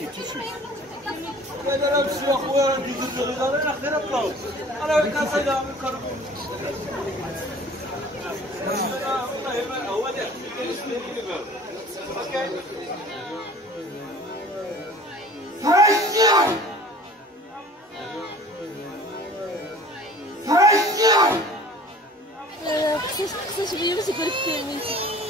لا نمشي يا خويا ندير الغداء انا خير الطاوله انا كنصيد من كربون والله ما هو ده خصوص بيا باش يقول لك كلمتي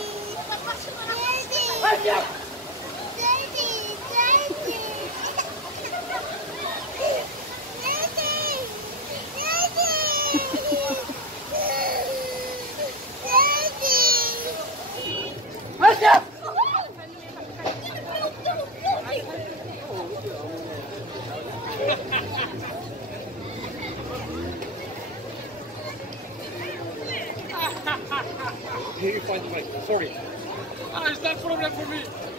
Here you find the way. Sorry. It's not a problem for me.